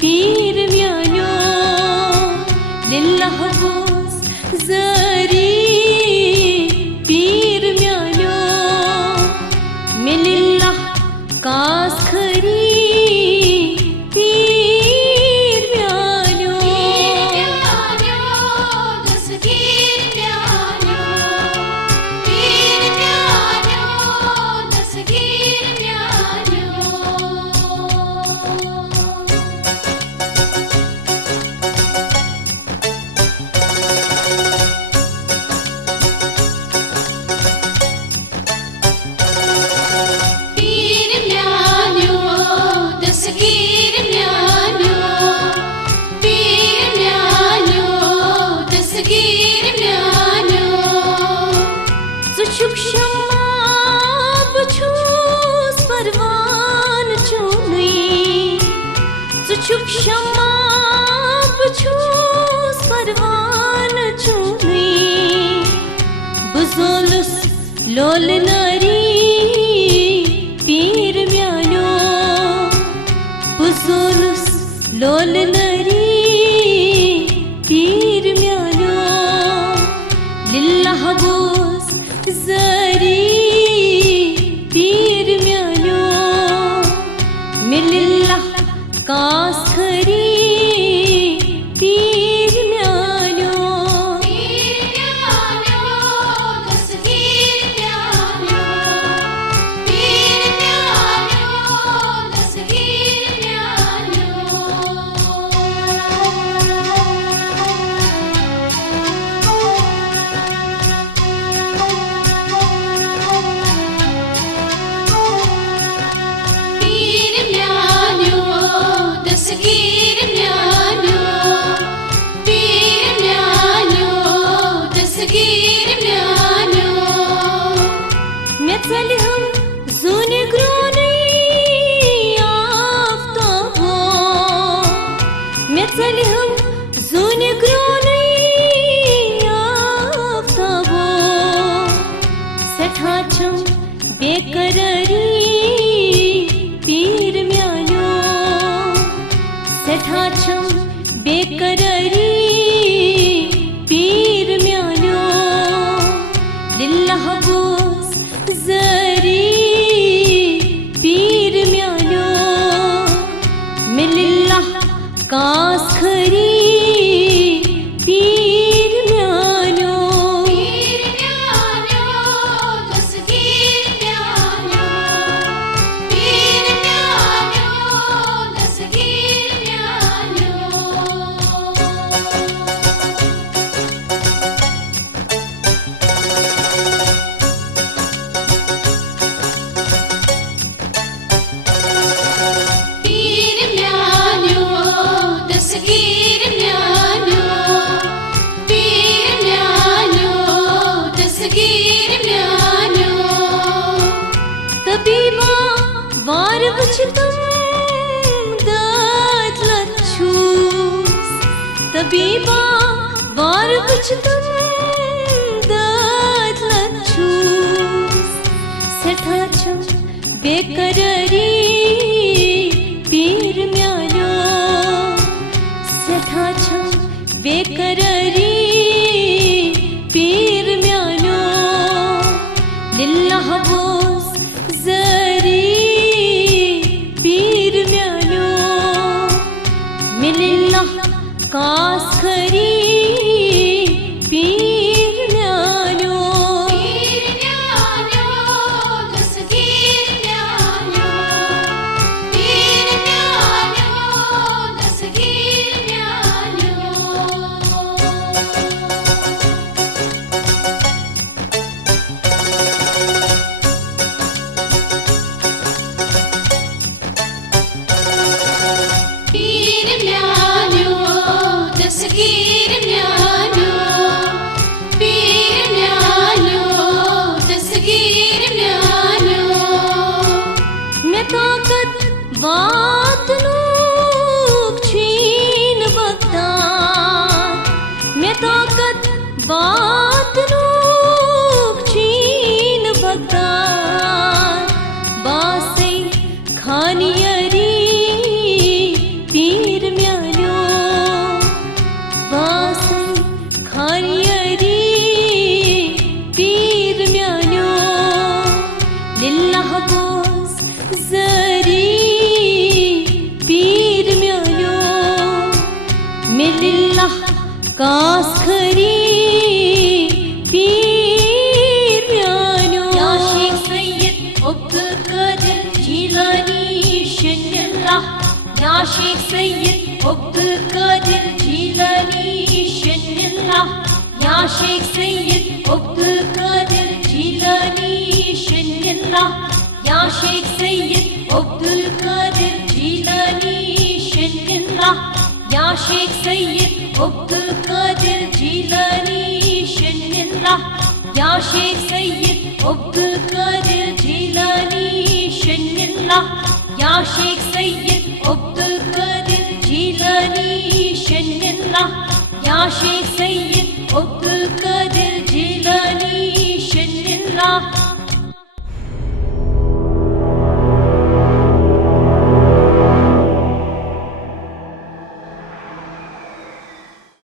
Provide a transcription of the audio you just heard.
पीर म्यानो लिल्लाह बोस जरी पीर म्यानो मिलिल्लाह कास खरी चुक शमा बछूस परवान चुनी बुजोलुस लोल नारी पीर म्यानो बुजोलुस लोल नारी पीर म्यानो लिल्लाह बोस जरी पीर म्यानो मिलिल्लाह कास खरी पीर म्यानो दस्तगीर म्यानो पीर म्यानो दस्तगीर म्यानो पीर म्यानो दस्तगीर म्यानो पीर म्यानो दस्तगीर म्यानो मेचल हम ज़ूने ग्रोने आफ्ताबो मेचल हम ज़ूने ग्रोने आफ्ताबो सठाचम बेकरारी पीर म्यानो सठाचम बेकरारी पीर म्यानो लिल्लाह बोस जरी पीर म्यानो मिलिल्लाह कास खरी पीर म्यानो दस्तगीर म्यानो पीर म्यानो दस्तगीर म्यानो पीर म्यानो दस्तगीर म्यानो पीर म्यानो दस्तगीर म्यानो तबीबा वार वचतम दात लच्छूस तबीबा वार वचतम दात लच्छूस सठाचम बेकरारी पीर म्यानो सठाचम बेकरारी पीर म्यानो लिल्लाह बोस जरी पीर म्यानो मिलिल्लाह कास खरी पीर म्यानो दस्तगीर म्यानो पीर म्यानो दस्तगीर म्यानो पीर म्यानो दस्तगीर Şenillah, Ya Şeyh Seyyid Abdülkadir Cilani Şenillah, Ya Şeyh Seyyid Abdülkadir Cilani Şenillah, Ya Şeyh Seyyid Abdülkadir Cilani Şenillah, Ya Şeyh Seyyid Abdülkadir Cilani Şenillah, Ya Şeyh Seyyid Abdülkadir Cilani Şenillah, Ya Şeyh Seyyid Abdülkadir Cilani Şenillah, Ya Şeyh Seyyid